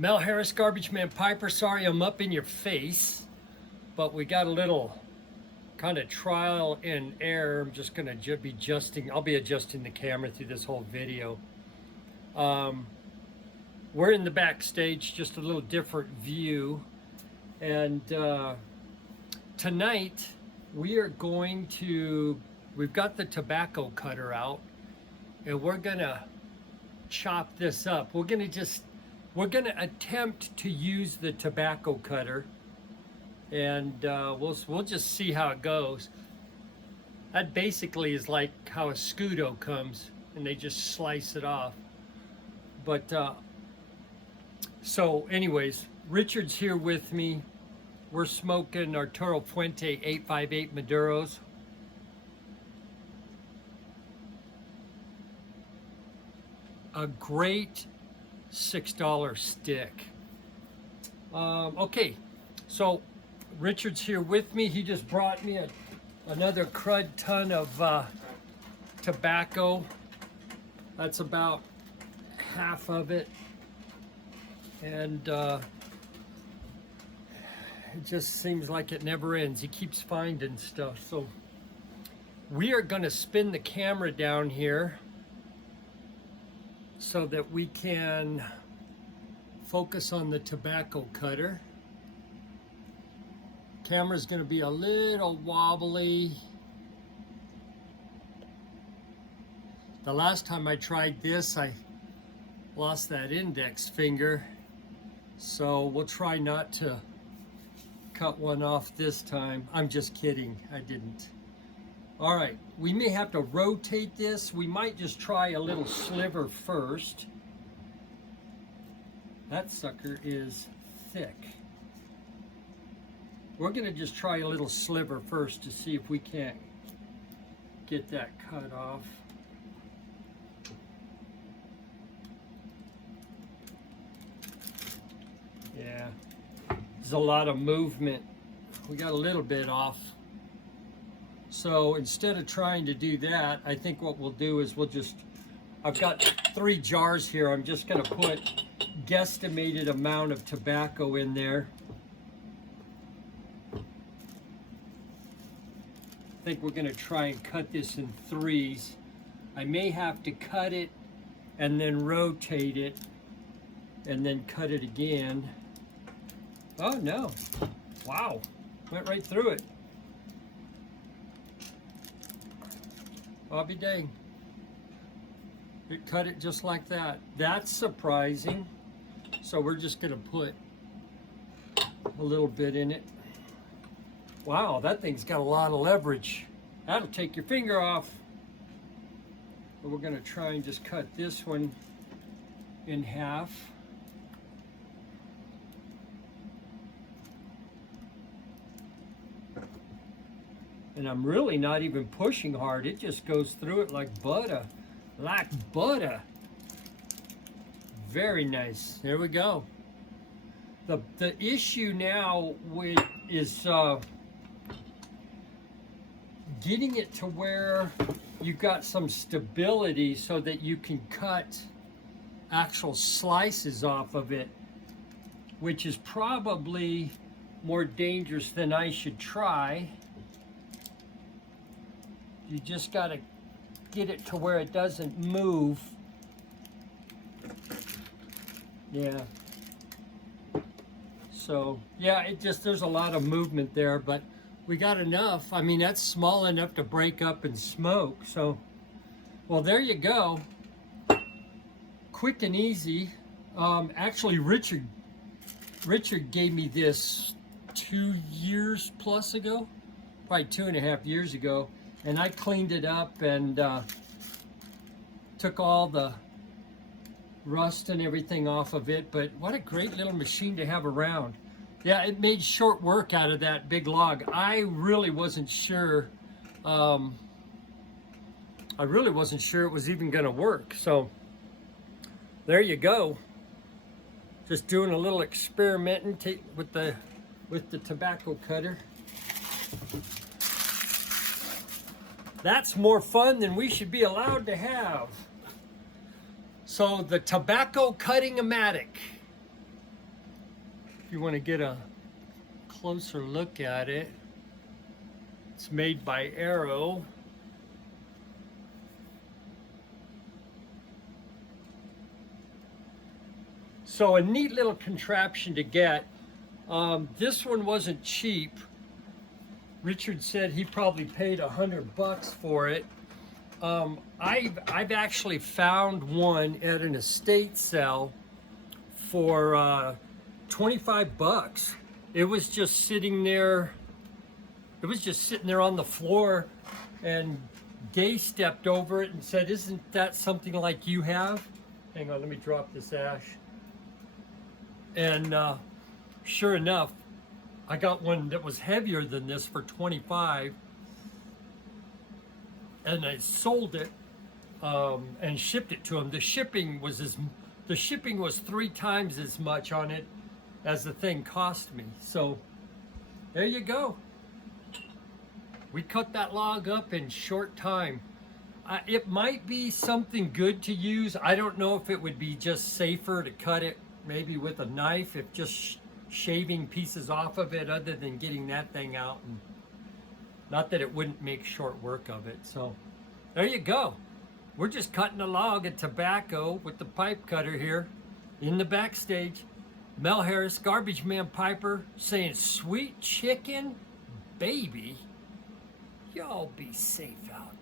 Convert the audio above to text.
Mel Harris, Garbagemanpiper. Sorry I'm up in your face, but we got a little kind of trial and error. I'm just gonna be adjusting. I'll be adjusting the camera through this whole video. We're in the backstage, just a little different view. And tonight we are going to, we've got the tobacco cutter out and we're gonna chop this up. We're gonna attempt to use the tobacco cutter, and we'll just see how it goes. That basically is like how a Scudo comes and they just slice it off. But so anyways, Richard's here with me. We're smoking Arturo Fuente 858 Maduros. A great $6 stick. Okay, so Richard's here with me. He just brought me another crud ton of tobacco. That's about half of it. And it just seems like it never ends. He keeps finding stuff. So we are going to spin the camera down here so that we can focus on the tobacco cutter. Camera's going to be a little wobbly. The last time I tried this, I lost that index finger. So we'll try not to cut one off this time. I'm just kidding, I didn't. All right, we may have to rotate this. We might just try a little sliver first. That sucker is thick. We're gonna just try a little sliver first to see if we can't get that cut off. Yeah, there's a lot of movement. We got a little bit off. So instead of trying to do that, I think what we'll do is I've got 3 jars here. I'm just gonna put guesstimated amount of tobacco in there. I think we're gonna try and cut this in 3s. I may have to cut it and then rotate it and then cut it again. Oh no, wow, went right through it. I'll be dang. It cut it just like that. That's surprising. So we're just gonna put a little bit in it. Wow, that thing's got a lot of leverage. That'll take your finger off. But we're gonna try and just cut this one in half. And I'm really not even pushing hard. It just goes through it like butter. Like butter. Very nice. There we go. The issue now is getting it to where you've got some stability so that you can cut actual slices off of it, which is probably more dangerous than I should try. You just got to get it to where it doesn't move. Yeah. So, yeah, there's a lot of movement there, but we got enough. I mean, that's small enough to break up and smoke. So, well, there you go. Quick and easy. Actually, Richard gave me this 2 years plus ago, probably 2.5 years ago. And I cleaned it up and took all the rust and everything off of it. But what a great little machine to have around. Yeah, it made short work out of that big log. I really wasn't sure. I really wasn't sure it was even going to work. So there you go. Just doing a little experimenting with the tobacco cutter. That's more fun than we should be allowed to have. So the tobacco cutting-o-matic. if you want to get a closer look at it, it's made by Arrow. So a neat little contraption to get. This one wasn't cheap. Richard said he probably paid $100 for it. I've actually found one at an estate sale for 25 bucks. It was just sitting there. It was just sitting there on the floor, and Gay stepped over it and said, "Isn't that something like you have?" Hang on, let me drop this ash. And sure enough, I got one that was heavier than this for 25, and I sold it and shipped it to him. The shipping was 3 times as much on it as the thing cost me. So there you go. We cut that log up in short time. It might be something good to use. I don't know if it would be just safer to cut it maybe with a knife, if just shaving pieces off of it, other than getting that thing out. And not that it wouldn't make short work of it. So there you go. We're just cutting a log of tobacco with the pipe cutter here in the backstage. Mel Harris, Garbagemanpiper, saying, "Sweet chicken, baby." Y'all be safe out